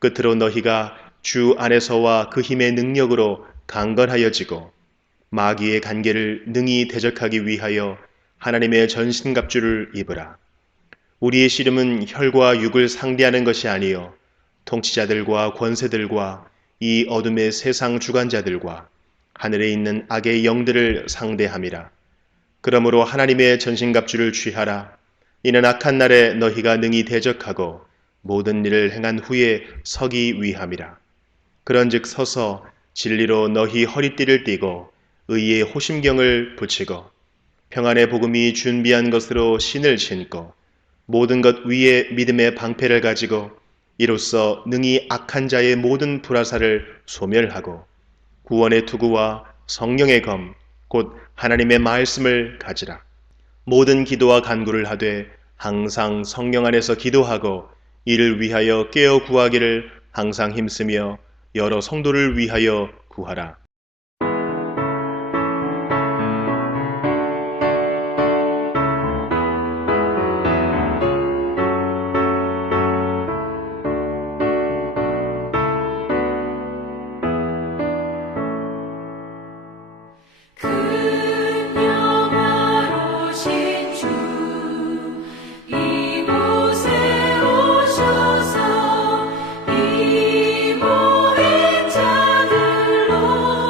끝으로 너희가 주 안에서와 그 힘의 능력으로 강건하여지고 마귀의 간계를 능히 대적하기 위하여 하나님의 전신갑주를 입으라. 우리의 씨름은 혈과 육을 상대하는 것이 아니요 통치자들과 권세들과 이 어둠의 세상 주관자들과 하늘에 있는 악의 영들을 상대함이라. 그러므로 하나님의 전신갑주를 취하라. 이는 악한 날에 너희가 능히 대적하고 모든 일을 행한 후에 서기 위함이라. 그런즉 서서 진리로 너희 허리띠를 띠고 의의 호심경을 붙이고 평안의 복음이 준비한 것으로 신을 신고 모든 것 위에 믿음의 방패를 가지고 이로써 능히 악한 자의 모든 불화살을 소멸하고 구원의 투구와 성령의 검 곧 하나님의 말씀을 가지라. 모든 기도와 간구를 하되 항상 성령 안에서 기도하고 이를 위하여 깨어 구하기를 항상 힘쓰며 여러 성도를 위하여 구하라. 이모인 자들로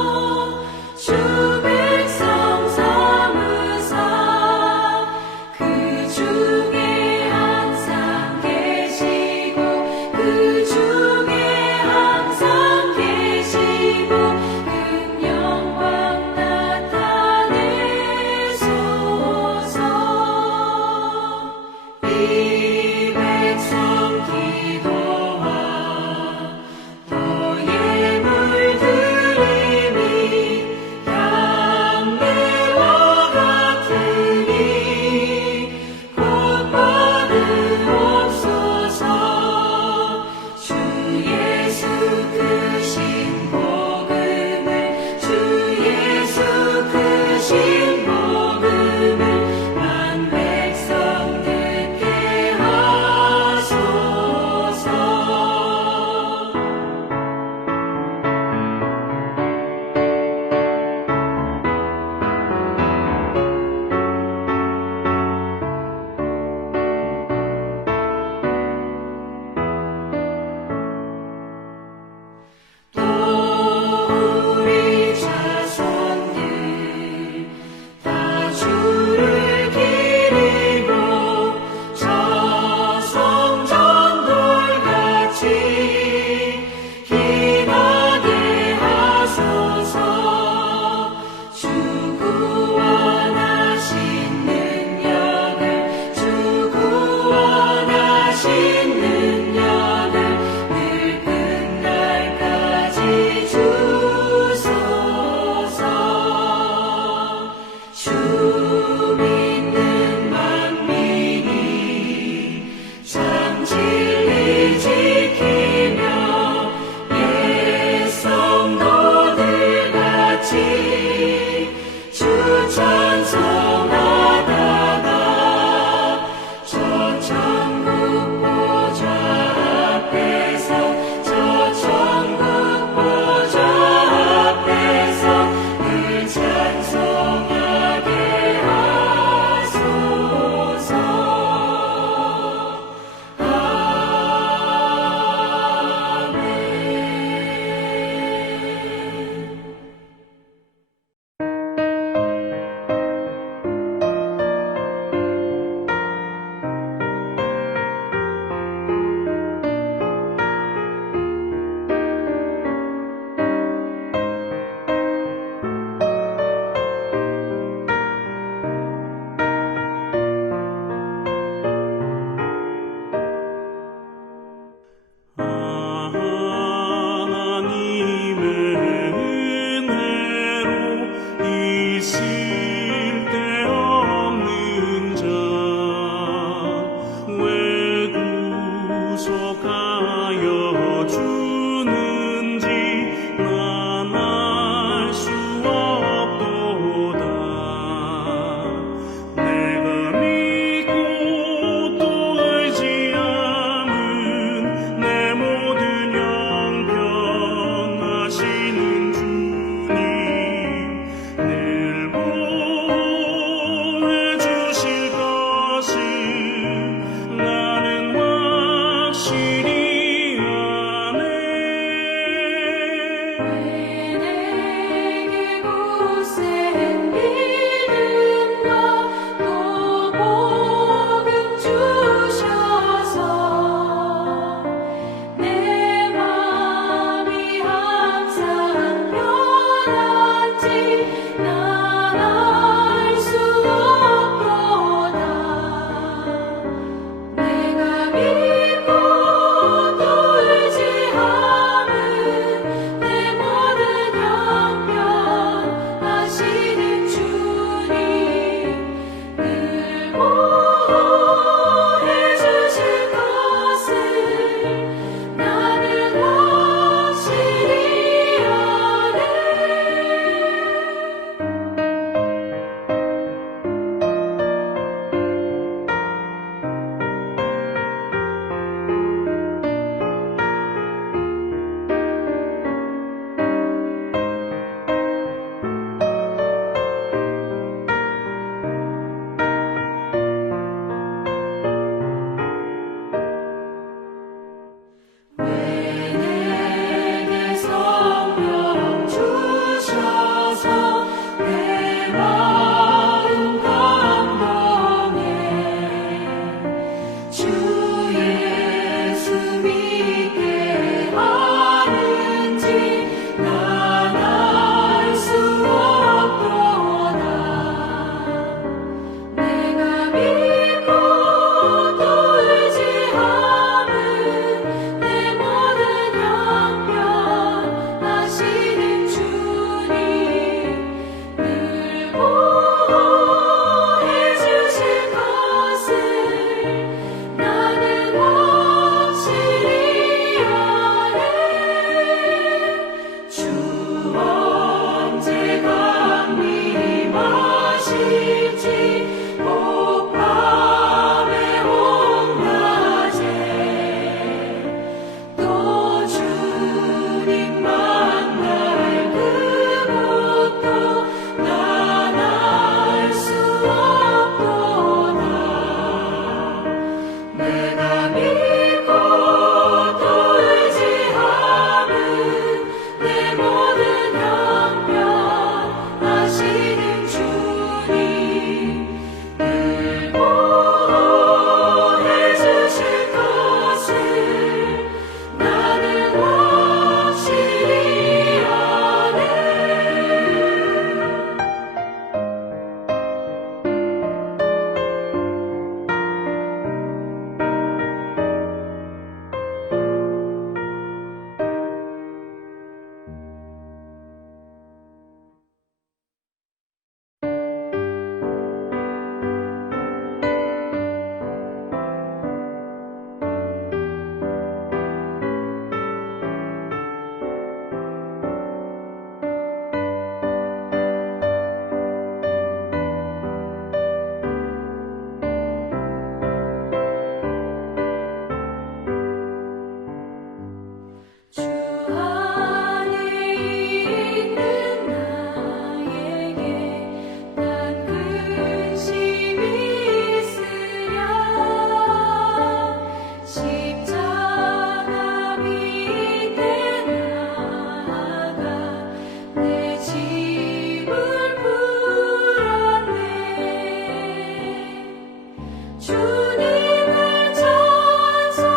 주님을 찬송하면서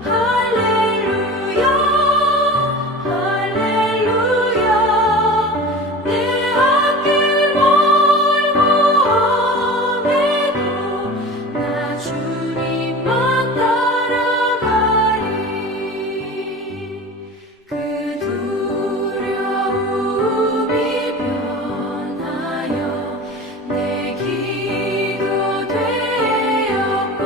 할렐루야 할렐루야 내 앞길 멀고 험해도 나 주님만 따라가리 그 두려움이 변하여 내 기도 되었고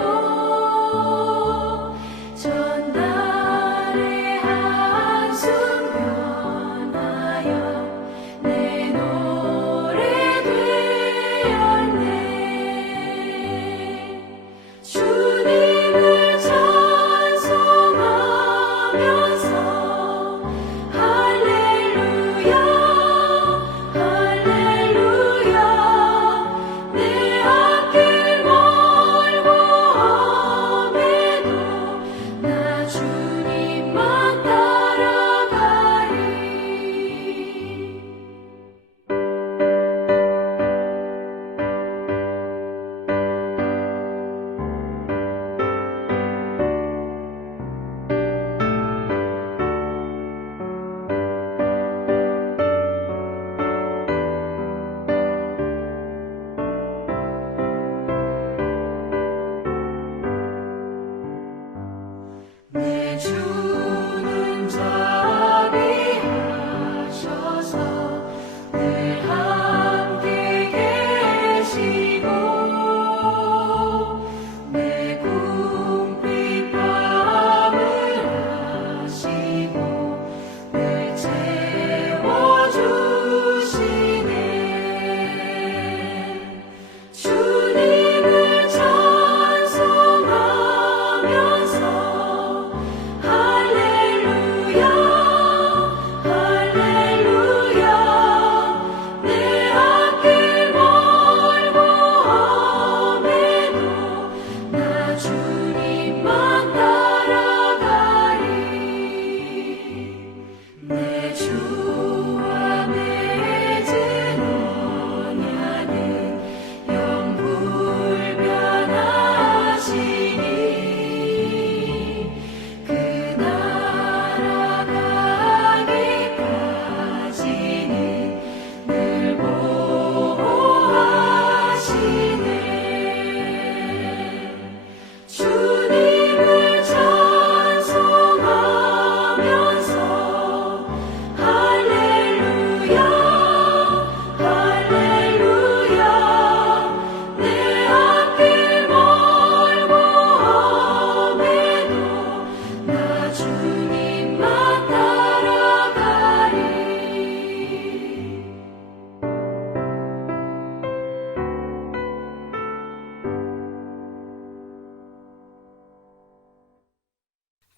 전날의 한숨 변하여 내 노래 되었네 주님을 찬송하면서 할렐루야 할렐루야 내 앞길 멀고 험해도 나 주님만 따라가리 내 주는 자비하셔서 늘 함께 계시고 내 궁핍 밤을 하시고 늘 채워주시네 주님을 찬송하면서 할렐루야 할렐루야 내 앞길 멀고 험해도 나 주님만 따라가리 내 주와 맺은 언약은 영불변하시니 그 나라 가기까지는 늘 보호하시네 주님을 찬송하면서 할렐루야 할렐루야 내 앞길 멀고 험해도 나 주님만 따라가리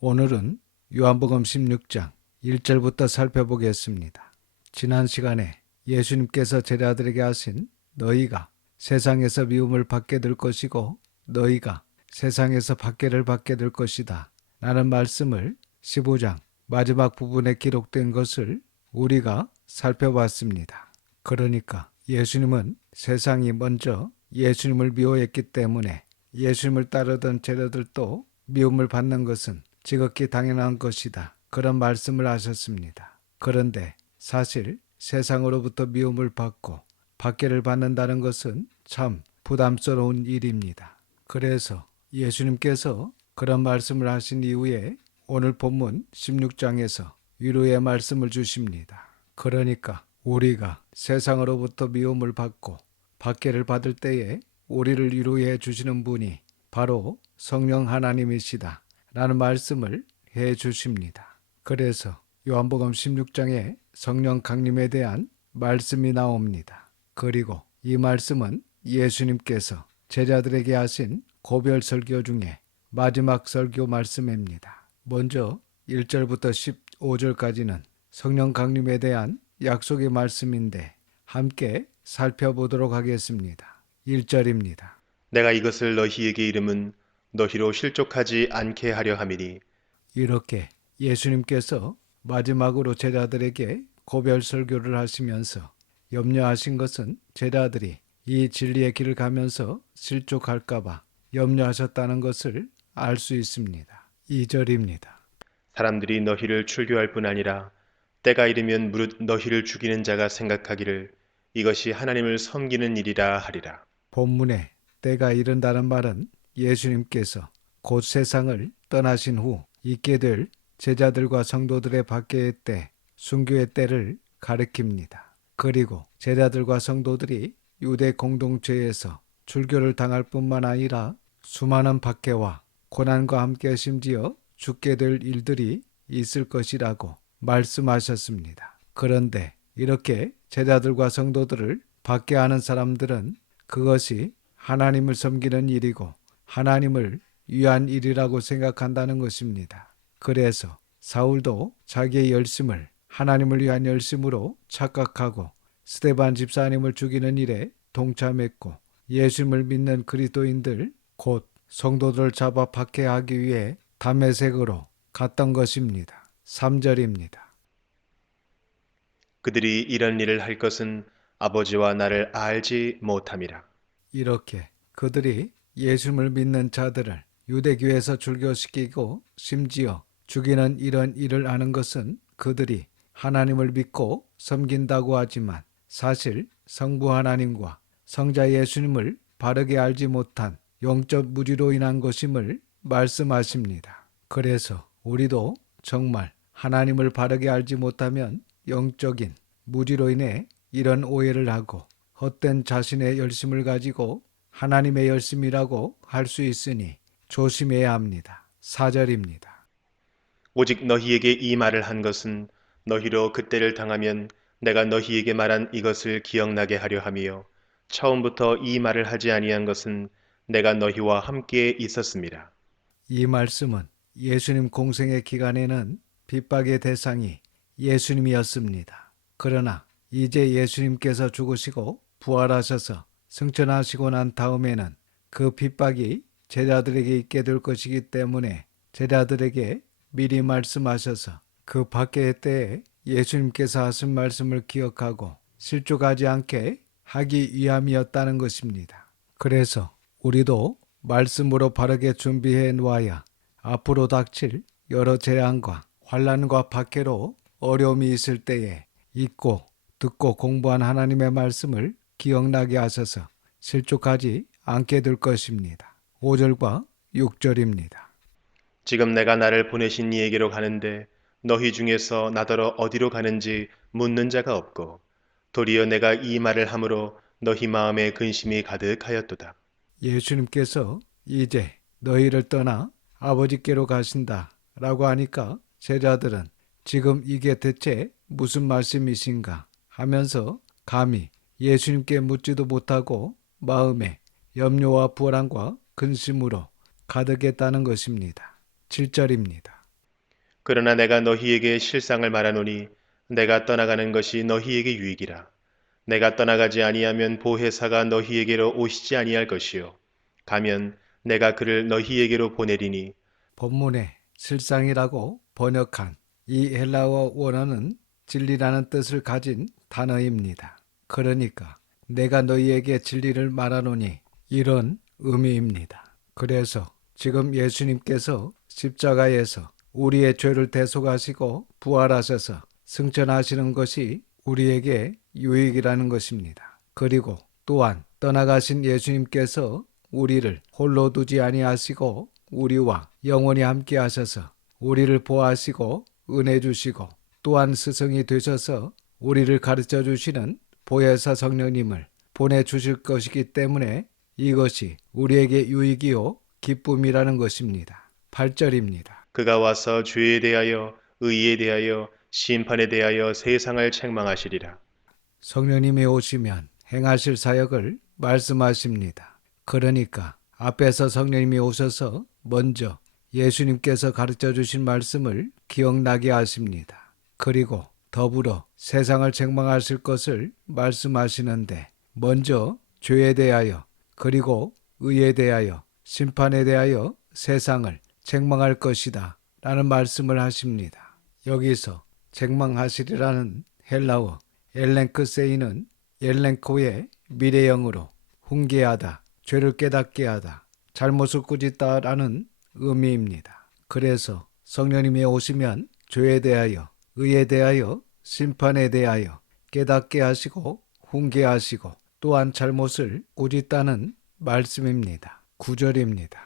오늘은 요한복음 16장 1절부터 살펴보겠습니다. 지난 시간에 예수님께서 제자들에게 하신 너희가 세상에서 미움을 받게 될 것이고 너희가 세상에서 박해를 받게 될 것이다 라는 말씀을 15장 마지막 부분에 기록된 것을 우리가 살펴봤습니다. 그러니까 예수님은 세상이 먼저 예수님을 미워했기 때문에 예수님을 따르던 제자들도 미움을 받는 것은 지극히 당연한 것이다. 그런 말씀을 하셨습니다. 그런데 사실 세상으로부터 미움을 받고 박해를 받는다는 것은 참 부담스러운 일입니다. 그래서 예수님께서 그런 말씀을 하신 이후에 오늘 본문 16장에서 위로의 말씀을 주십니다. 그러니까 우리가 세상으로부터 미움을 받고 박해를 받을 때에 우리를 위로해 주시는 분이 바로 성령 하나님이시다 라는 말씀을 해 주십니다. 그래서 요한복음 16장에 성령 강림에 대한 말씀이 나옵니다. 그리고 이 말씀은 예수님께서 제자들에게 하신 고별 설교 중에 마지막 설교 말씀입니다. 먼저 1절부터 15절까지는 성령 강림에 대한 약속의 말씀인데 함께 살펴보도록 하겠습니다. 1절입니다. 내가 이것을 너희에게 이름은 너희로 실족하지 않게 하려 함이니 이렇게 예수님께서 마지막으로 제자들에게 고별 설교를 하시면서 염려하신 것은 제자들이 이 진리의 길을 가면서 실족할까봐 염려하셨다는 것을 알 수 있습니다. 2절입니다. 사람들이 너희를 출교할 뿐 아니라 때가 이르면 무릇 너희를 죽이는 자가 생각하기를 이것이 하나님을 섬기는 일이라 하리라. 본문에 때가 이른다는 말은 예수님께서 곧 세상을 떠나신 후 있게 될 제자들과 성도들의 박해의 때, 순교의 때를 가리킵니다. 그리고 제자들과 성도들이 유대 공동체에서 출교를 당할 뿐만 아니라 수많은 박해와 고난과 함께 심지어 죽게 될 일들이 있을 것이라고 말씀하셨습니다. 그런데 이렇게 제자들과 성도들을 박해하는 사람들은 그것이 하나님을 섬기는 일이고 하나님을 위한 일이라고 생각한다는 것입니다. 그래서 사울도 자기의 열심을 하나님을 위한 열심으로 착각하고 스데반 집사님을 죽이는 일에 동참했고 예수님을 믿는 그리스도인들 곧 성도들을 잡아 박해하기 위해 다메섹으로 갔던 것입니다. 3절입니다. 그들이 이런 일을 할 것은 아버지와 나를 알지 못함이라. 이렇게 그들이 예수님을 믿는 자들을 유대교에서 출교시키고 심지어 죽이는 이런 일을 하는 것은 그들이 하나님을 믿고 섬긴다고 하지만 사실 성부 하나님과 성자 예수님을 바르게 알지 못한 영적 무지로 인한 것임을 말씀하십니다. 그래서 우리도 정말 하나님을 바르게 알지 못하면 영적인 무지로 인해 이런 오해를 하고 헛된 자신의 열심을 가지고 하나님의 열심이라고 할 수 있으니 조심해야 합니다. 4절입니다. 오직 너희에게 이 말을 한 것은 너희로 그때를 당하면 내가 너희에게 말한 이것을 기억나게 하려 함이요 처음부터 이 말을 하지 아니한 것은 내가 너희와 함께 있었음이라. 이 말씀은 예수님 공생의 기간에는 핍박의 대상이 예수님이었습니다. 그러나 이제 예수님께서 죽으시고 부활하셔서 승천하시고 난 다음에는 그 핍박이 제자들에게 있게 될 것이기 때문에 제자들에게 미리 말씀하셔서 그 박해의 때에 예수님께서 하신 말씀을 기억하고 실족하지 않게 하기 위함이었다는 것입니다. 그래서 우리도 말씀으로 바르게 준비해 놓아야 앞으로 닥칠 여러 재앙과 환난과 박해로 어려움이 있을 때에 읽고 듣고 공부한 하나님의 말씀을 기억나게 하셔서 실족하지 않게 될 것입니다. 5절과 6절입니다. 지금 내가 나를 보내신 이에게로 가는데 너희 중에서 나더러 어디로 가는지 묻는 자가 없고 도리어 내가 이 말을 함으로 너희 마음에 근심이 가득하였도다. 예수님께서 이제 너희를 떠나 아버지께로 가신다 라고 하니까 제자들은 지금 이게 대체 무슨 말씀이신가 하면서 감히 예수님께 묻지도 못하고 마음에 염려와 불안과 근심으로 가득했다는 것입니다. 7절입니다. 그러나 내가 너희에게 실상을 말하노니 내가 떠나가는 것이 너희에게 유익이라. 내가 떠나가지 아니하면 보혜사가 너희에게로 오시지 아니할 것이요 가면 내가 그를 너희에게로 보내리니. 본문에 실상이라고 번역한 이 헬라어 원어는 진리라는 뜻을 가진 단어입니다. 그러니까 내가 너희에게 진리를 말하노니 이런 의미입니다. 그래서 지금 예수님께서 십자가에서 우리의 죄를 대속하시고 부활하셔서 승천하시는 것이 우리에게 유익이라는 것입니다. 그리고 또한 떠나가신 예수님께서 우리를 홀로 두지 아니하시고 우리와 영원히 함께 하셔서 우리를 보호하시고 은혜 주시고 또한 스승이 되셔서 우리를 가르쳐 주시는 보혜사 성령님을 보내주실 것이기 때문에 이것이 우리에게 유익이요 기쁨이라는 것입니다. 8절입니다. 그가 와서 죄에 대하여 의에 대하여 심판에 대하여 세상을 책망하시리라. 성령님이 오시면 행하실 사역을 말씀하십니다. 그러니까 앞에서 성령님이 오셔서 먼저 예수님께서 가르쳐 주신 말씀을 기억나게 하십니다. 그리고 더불어 세상을 책망하실 것을 말씀하시는데 먼저 죄에 대하여 그리고 의에 대하여 심판에 대하여 세상을 책망할 것이다 라는 말씀을 하십니다. 여기서 책망하시리라는 헬라어 엘렌크세이는 엘렌코의 미래형으로 훈계하다, 죄를 깨닫게 하다, 잘못을 꾸짖다라는 의미입니다. 그래서 성령님이 오시면 죄에 대하여, 의에 대하여, 심판에 대하여 깨닫게 하시고 훈계하시고 또한 잘못을 꾸짖다는 말씀입니다. 9절입니다.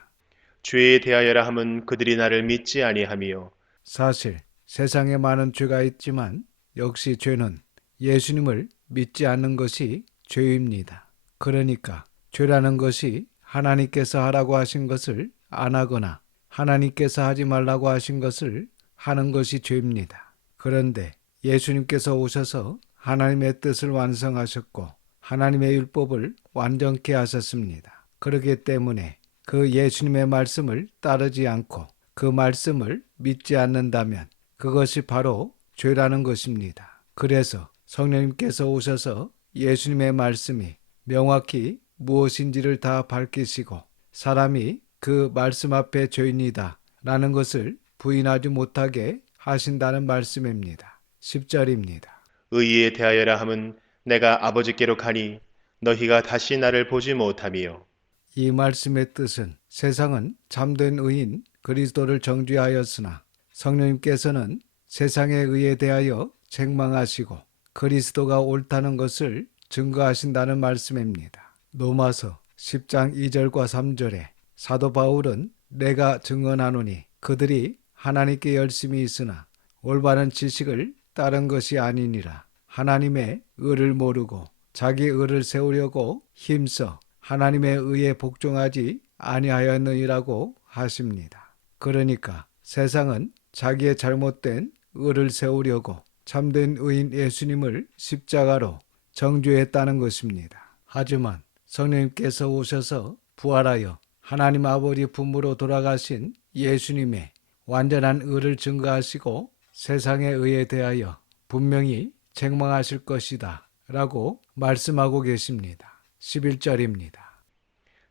죄에 대하여라 함은 그들이 나를 믿지 아니하며 사실 세상에 많은 죄가 있지만 역시 죄는 예수님을 믿지 않는 것이 죄입니다. 그러니까 죄라는 것이 하나님께서 하라고 하신 것을 안 하거나 하나님께서 하지 말라고 하신 것을 하는 것이 죄입니다. 그런데 예수님께서 오셔서 하나님의 뜻을 완성하셨고 하나님의 율법을 완전케 하셨습니다. 그렇기 때문에 그 예수님의 말씀을 따르지 않고 그 말씀을 믿지 않는다면 그것이 바로 죄라는 것입니다. 그래서 성령님께서 오셔서 예수님의 말씀이 명확히 무엇인지를 다 밝히시고 사람이 그 말씀 앞에 죄인이다 라는 것을 부인하지 못하게 하신다는 말씀입니다. 10절입니다. 의에 대하여라 함은 내가 아버지께로 가니 너희가 다시 나를 보지 못하며 이 말씀의 뜻은 세상은 참된 의인 그리스도를 정죄하였으나 성령님께서는 세상의 의에 대하여 책망하시고 그리스도가 옳다는 것을 증거하신다는 말씀입니다. 로마서 10장 2절과 3절에 사도 바울은 내가 증언하노니 그들이 하나님께 열심히 있으나 올바른 지식을 따른 것이 아니니라. 하나님의 의를 모르고 자기 의를 세우려고 힘써 하나님의 의에 복종하지 아니하였느니라고 하십니다. 그러니까 세상은 자기의 잘못된 의를 세우려고 참된 의인 예수님을 십자가로 정죄했다는 것입니다. 하지만 성령님께서 오셔서 부활하여 하나님 아버지 품으로 돌아가신 예수님의 완전한 의를 증거하시고 세상의 의에 대하여 분명히 책망하실 것이다 라고 말씀하고 계십니다. 11절입니다.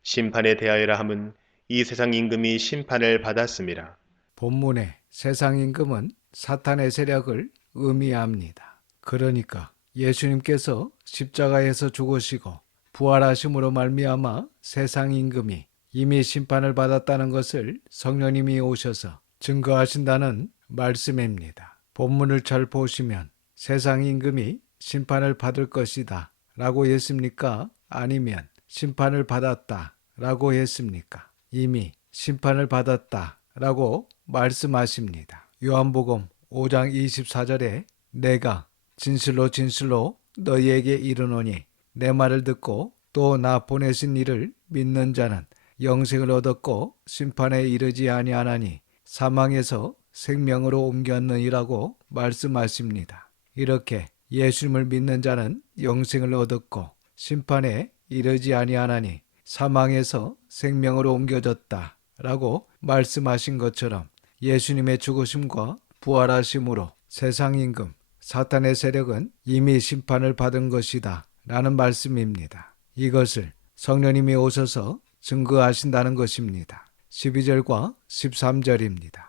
심판에 대하여라 함은 이 세상 임금이 심판을 받았음이라. 본문의 세상 임금은 사탄의 세력을 의미합니다. 그러니까 예수님께서 십자가에서 죽으시고 부활하심으로 말미암아 세상 임금이 이미 심판을 받았다는 것을 성령님이 오셔서 증거하신다는 말씀입니다. 본문을 잘 보시면 세상 임금이 심판을 받을 것이다 라고 했습니까? 아니면 심판을 받았다 라고 했습니까? 이미 심판을 받았다 라고 말씀하십니다. 요한복음 5장 24절에 내가 진실로 진실로 너희에게 이르노니 내 말을 듣고 또 나 보내신 이를 믿는 자는 영생을 얻었고 심판에 이르지 아니하나니 사망에서 생명으로 옮겼느니라고 말씀하십니다. 이렇게 예수님을 믿는 자는 영생을 얻었고 심판에 이르지 아니하나니 사망에서 생명으로 옮겨졌다 라고 말씀하신 것처럼 예수님의 죽으심과 부활하심으로 세상 임금 사탄의 세력은 이미 심판을 받은 것이다 라는 말씀입니다. 이것을 성령님이 오셔서 증거하신다는 것입니다. 12절과 13절입니다.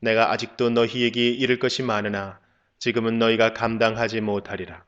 내가 아직도 너희에게 이를 것이 많으나 지금은 너희가 감당하지 못하리라.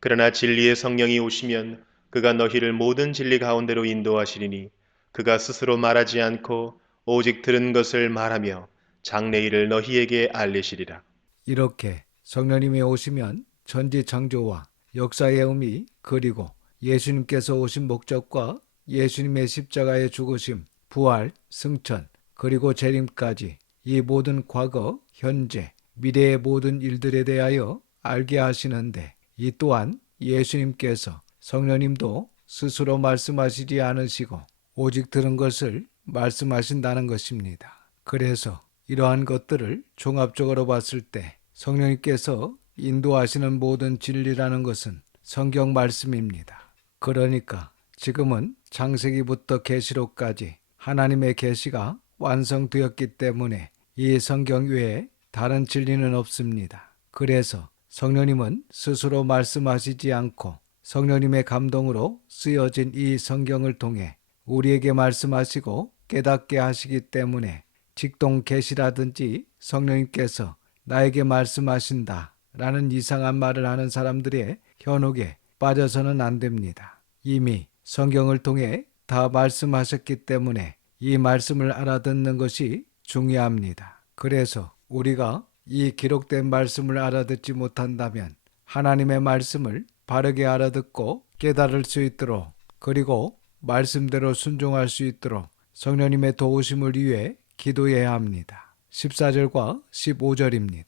그러나 진리의 성령이 오시면 그가 너희를 모든 진리 가운데로 인도하시리니 그가 스스로 말하지 않고 오직 들은 것을 말하며 장래일을 너희에게 알리시리라. 이렇게 성령님이 오시면 천지창조와 역사의 의미 그리고 예수님께서 오신 목적과 예수님의 십자가의 죽으심, 부활, 승천 그리고 재림까지 이 모든 과거, 현재, 미래의 모든 일들에 대하여 알게 하시는데 이 또한 예수님께서 성령님도 스스로 말씀하시지 않으시고 오직 들은 것을 말씀하신다는 것입니다. 그래서 이러한 것들을 종합적으로 봤을 때 성령님께서 인도하시는 모든 진리라는 것은 성경 말씀입니다. 그러니까 지금은 창세기부터 계시록까지 하나님의 계시가 완성되었기 때문에 이 성경 외에 다른 진리는 없습니다. 그래서 성령님은 스스로 말씀하시지 않고 성령님의 감동으로 쓰여진 이 성경을 통해 우리에게 말씀하시고 깨닫게 하시기 때문에 직동 계시라든지 성령님께서 나에게 말씀하신다 라는 이상한 말을 하는 사람들의 현혹에 빠져서는 안 됩니다. 이미 성경을 통해 다 말씀하셨기 때문에 이 말씀을 알아듣는 것이 중요합니다. 그래서 우리가 이 기록된 말씀을 알아듣지 못한다면 하나님의 말씀을 바르게 알아듣고 깨달을 수 있도록, 그리고 말씀대로 순종할 수 있도록 성령님의 도우심을 위해 기도해야 합니다. 14절과 15절입니다.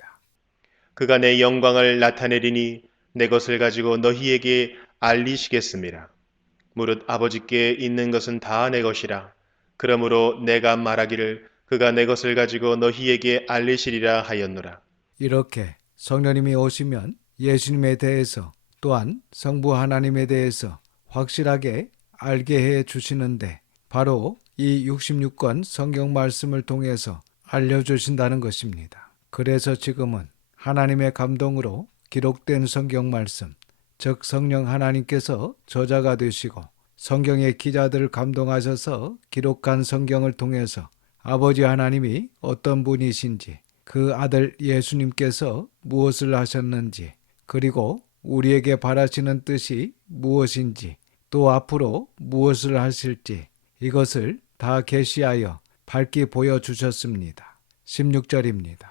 그가 내 영광을 나타내리니 내 것을 가지고 너희에게 알리시겠습니다. 무릇 아버지께 있는 것은 다 내 것이라. 그러므로 내가 말하기를 그가 내 것을 가지고 너희에게 알리시리라 하였노라. 이렇게 성령님이 오시면 예수님에 대해서, 또한 성부 하나님에 대해서 확실하게 알게 해 주시는데, 바로 이 66권 성경 말씀을 통해서 알려주신다는 것입니다. 그래서 지금은 하나님의 감동으로 기록된 성경 말씀, 즉 성령 하나님께서 저자가 되시고 성경의 기자들을 감동하셔서 기록한 성경을 통해서 아버지 하나님이 어떤 분이신지, 그 아들 예수님께서 무엇을 하셨는지, 그리고 우리에게 바라시는 뜻이 무엇인지, 또 앞으로 무엇을 하실지, 이것을 다 계시하여 밝히 보여주셨습니다. 16절입니다.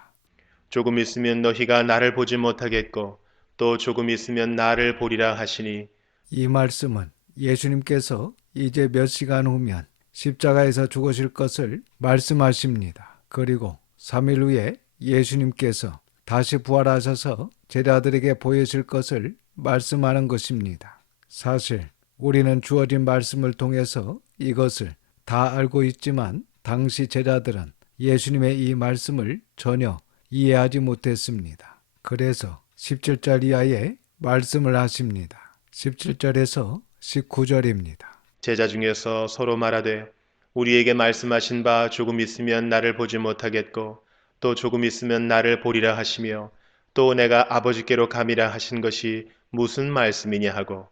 조금 있으면 너희가 나를 보지 못하겠고 또 조금 있으면 나를 보리라 하시니, 이 말씀은 예수님께서 이제 몇 시간 후면 십자가에서 죽으실 것을 말씀하십니다. 그리고 3일 후에 예수님께서 다시 부활하셔서 제자들에게 보이실 것을 말씀하는 것입니다. 사실 우리는 주어진 말씀을 통해서 이것을 다 알고 있지만 당시 제자들은 예수님의 이 말씀을 전혀 이해하지 못했습니다. 그래서 17절 이하에 말씀을 하십니다. 17절에서 19절입니다. 제자 중에서 서로 말하되 우리에게 말씀하신 바 조금 있으면 나를 보지 못하겠고 또 조금 있으면 나를 보리라 하시며, 또 내가 아버지께로 감이라 하신 것이 무슨 말씀이냐 하고,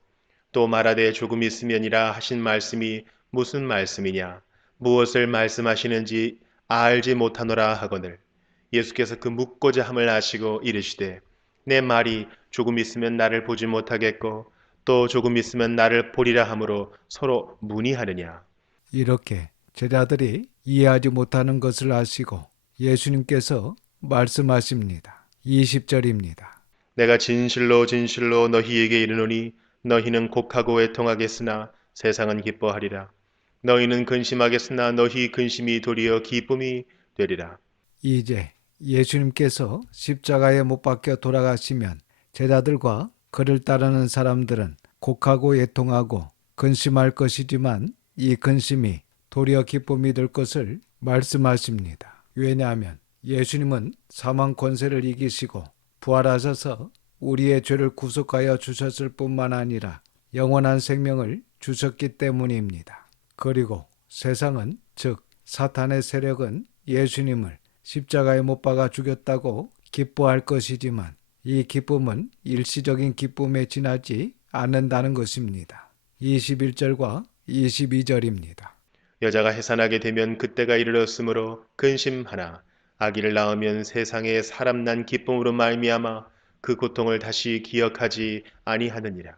또 말하되 조금 있으면이라 하신 말씀이 무슨 말씀이냐, 무엇을 말씀하시는지 알지 못하노라 하거늘, 예수께서 그 묻고자 함을 아시고 이르시되 내 말이 조금 있으면 나를 보지 못하겠고 또 조금 있으면 나를 보리라 함으로 서로 문의하느냐. 이렇게 제자들이 이해하지 못하는 것을 아시고 예수님께서 말씀하십니다. 20절입니다. 내가 진실로 진실로 너희에게 이르노니 너희는 곡하고 애통하겠으나 세상은 기뻐하리라. 너희는 근심하겠으나 너희 근심이 도리어 기쁨이 되리라. 이제 예수님께서 십자가에 못 박혀 돌아가시면 제자들과 그를 따르는 사람들은 곡하고 애통하고 근심할 것이지만 이 근심이 도리어 기쁨이 될 것을 말씀하십니다. 왜냐하면 예수님은 사망 권세를 이기시고 부활하셔서 우리의 죄를 구속하여 주셨을 뿐만 아니라 영원한 생명을 주셨기 때문입니다. 그리고 세상은, 즉 사탄의 세력은 예수님을 십자가에 못 박아 죽였다고 기뻐할 것이지만 이 기쁨은 일시적인 기쁨에 지나지 않는다는 것입니다. 21절과 22절입니다. 여자가 해산하게 되면 그때가 이르렀으므로 근심하나 아기를 낳으면 세상에 사람 난 기쁨으로 말미암아 그 고통을 다시 기억하지 아니하느니라.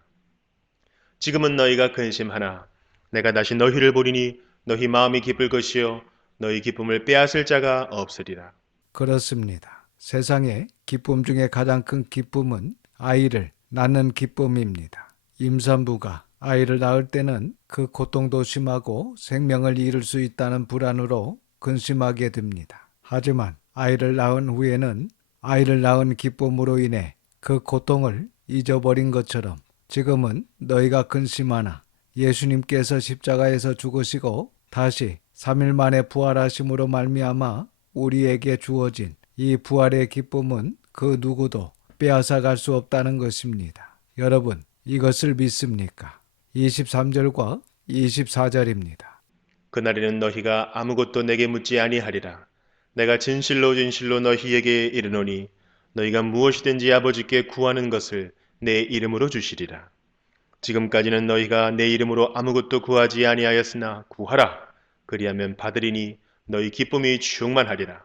지금은 너희가 근심하나 내가 다시 너희를 보리니 너희 마음이 기쁠 것이요 너희 기쁨을 빼앗을 자가 없으리라. 그렇습니다. 세상의 기쁨 중에 가장 큰 기쁨은 아이를 낳는 기쁨입니다. 임산부가 아이를 낳을 때는 그 고통도 심하고 생명을 잃을 수 있다는 불안으로 근심하게 됩니다. 하지만 아이를 낳은 후에는 아이를 낳은 기쁨으로 인해 그 고통을 잊어버린 것처럼 지금은 너희가 근심하나 예수님께서 십자가에서 죽으시고 다시 3일 만에 부활하심으로 말미암아 우리에게 주어진 이 부활의 기쁨은 그 누구도 빼앗아갈 수 없다는 것입니다. 여러분, 이것을 믿습니까? 23절과 24절입니다. 그날에는 너희가 아무것도 내게 묻지 아니하리라. 내가 진실로 진실로 너희에게 이르노니 너희가 무엇이든지 아버지께 구하는 것을 내 이름으로 주시리라. 지금까지는 너희가 내 이름으로 아무것도 구하지 아니하였으나 구하라. 그리하면 받으리니 너희 기쁨이 충만하리라.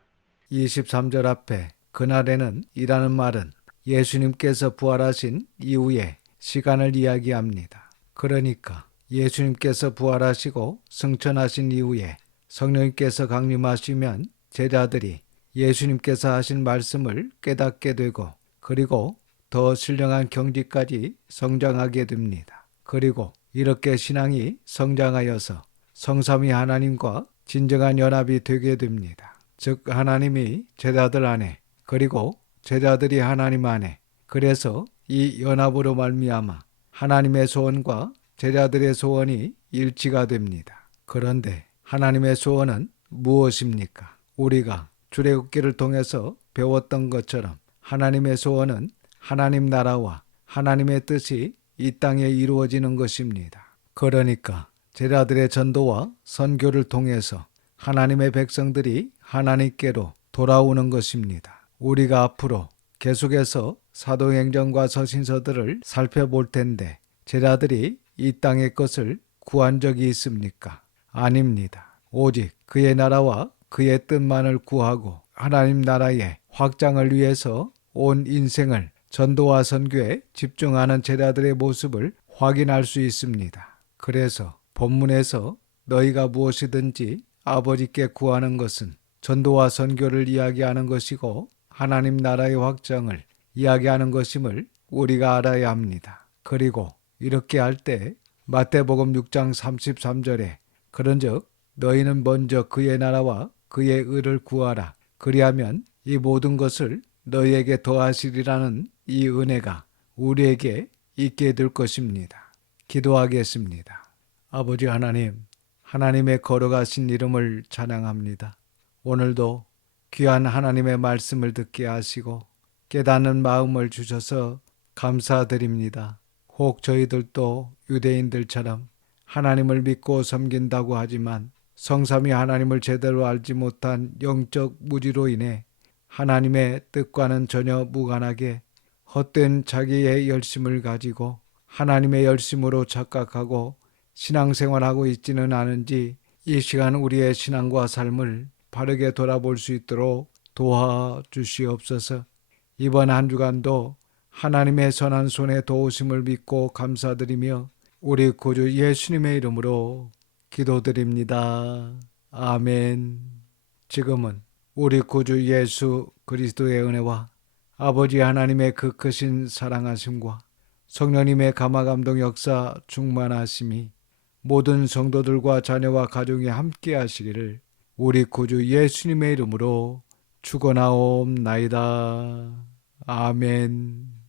23절 앞에 그날에는 이라는 말은 예수님께서 부활하신 이후에 시간을 이야기합니다. 그러니까 예수님께서 부활하시고 승천하신 이후에 성령님께서 강림하시면 제자들이 예수님께서 하신 말씀을 깨닫게 되고 그리고 더 신령한 경지까지 성장하게 됩니다. 그리고 이렇게 신앙이 성장하여서 성삼위 하나님과 진정한 연합이 되게 됩니다. 즉 하나님이 제자들 안에 그리고 제자들이 하나님 안에 그래서 이 연합으로 말미암아 하나님의 소원과 제자들의 소원이 일치가 됩니다. 그런데 하나님의 소원은 무엇입니까? 우리가 출애굽기를 통해서 배웠던 것처럼 하나님의 소원은 하나님 나라와 하나님의 뜻이 이 땅에 이루어지는 것입니다. 그러니까 제자들의 전도와 선교를 통해서 하나님의 백성들이 하나님께로 돌아오는 것입니다. 우리가 앞으로 계속해서 사도행전과 서신서들을 살펴볼 텐데 제자들이 이 땅의 것을 구한 적이 있습니까? 아닙니다. 오직 그의 나라와 그의 뜻만을 구하고 하나님 나라의 확장을 위해서 온 인생을 전도와 선교에 집중하는 제자들의 모습을 확인할 수 있습니다. 그래서 본문에서 너희가 무엇이든지 아버지께 구하는 것은 전도와 선교를 이야기하는 것이고 하나님 나라의 확장을 이야기하는 것임을 우리가 알아야 합니다. 그리고 이렇게 할 때 마태복음 6장 33절에 그런즉 너희는 먼저 그의 나라와 그의 의를 구하라. 그리하면 이 모든 것을 너희에게 더하시리라는 이 은혜가 우리에게 있게 될 것입니다. 기도하겠습니다. 아버지 하나님, 하나님의 거룩하신 이름을 찬양합니다. 오늘도 귀한 하나님의 말씀을 듣게 하시고 깨닫는 마음을 주셔서 감사드립니다. 혹 저희들도 유대인들처럼 하나님을 믿고 섬긴다고 하지만 성삼위 하나님을 제대로 알지 못한 영적 무지로 인해 하나님의 뜻과는 전혀 무관하게 헛된 자기의 열심을 가지고 하나님의 열심으로 착각하고 신앙생활하고 있지는 않은지 이 시간 우리의 신앙과 삶을 바르게 돌아볼 수 있도록 도와주시옵소서. 이번 한 주간도 하나님의 선한 손의 도우심을 믿고 감사드리며 우리 구주 예수님의 이름으로 기도드립니다. 아멘. 지금은 우리 구주 예수 그리스도의 은혜와 아버지 하나님의 그 크신 사랑하심과 성령님의 감화감동 역사 충만하심이 모든 성도들과 자녀와 가정에 함께 하시기를 우리 구주 예수님의 이름으로 축원하옵나이다. 아멘.